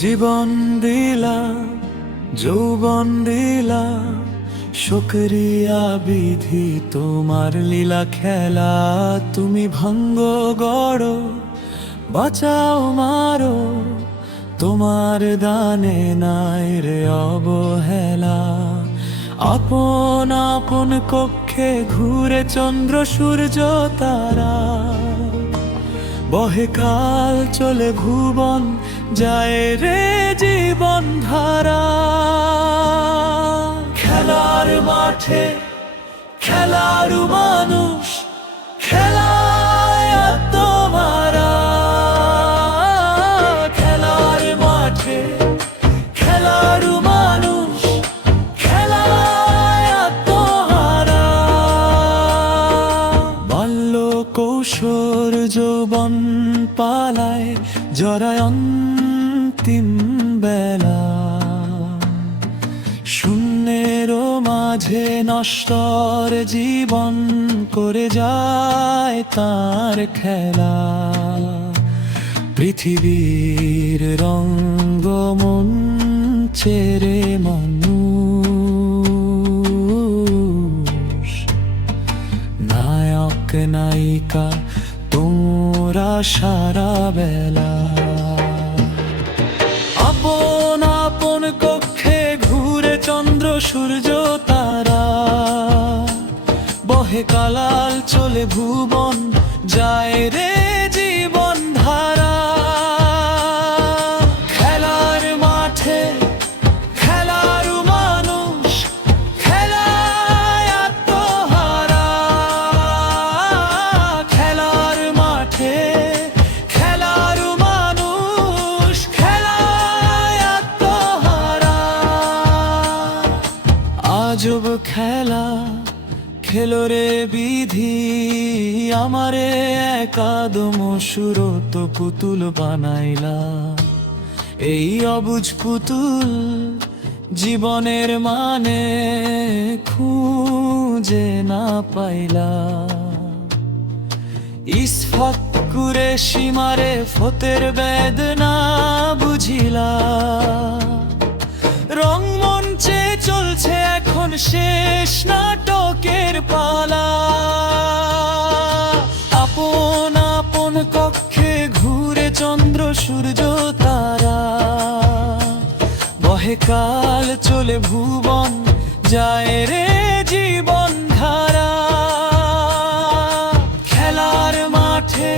জীবন দিলা, যৌবন দিলা, শুকরিয়া বিধি তোমার লীলা খেলা। তুমি ভাঙ্গ গড়ো, বাঁচাও মারো, তোমার দানে নাই রে অবহেলা। আপন আপন কক্ষে ঘুরে চন্দ্র সূর্য তারা, বহে কাল চলে ভুবন, যায় রে জীবন ধারা। খেলার মাঠে খেলার মানুষ, খেলায় আত্মহারা। খেলার মাঠে খেলার মানুষ, খেলায় আত্মহারা। বাল্য কৌশল যৌবন পালায়, জরায় অন্তিম বেলা। শূন্যের মাঝে নশ্বর জীবন করে যায় তার খেলা। পৃথিবীর রঙ্গমঞ্চে রে মানুষ, নায়ক নায়িকা তোরা সারা বেলা। আপন আপন কক্ষে ঘুরে চন্দ্র সূর্য তারা, বহে কালাল চলে ভুবন, যায় রে জীবন ধারা। খেলার মাঠে খেলার মানুষ, খেলায় আত্মহারা। খেলার মাঠে খেলার মানুষ, খেলায় আত্মহারা। আজব খেলা খেলো রে বিধি, আমারে একাদম সুরত পুতুল বানাইলা। এই অবুঝ পুতুল জীবনের মানে খুঁজে না পাইলা। ইসফাত কুরে সীমারে ফতের বেদনা বুঝিলা। রংমঞ্চে চলছে এখন শেষ নাটকের পালা। আপন আপন কক্ষে ঘুরে চন্দ্র সূর্য তারা, বহে কাল চলে ভুবন, যায় রে জীবন ধারা। খেলার মাঠে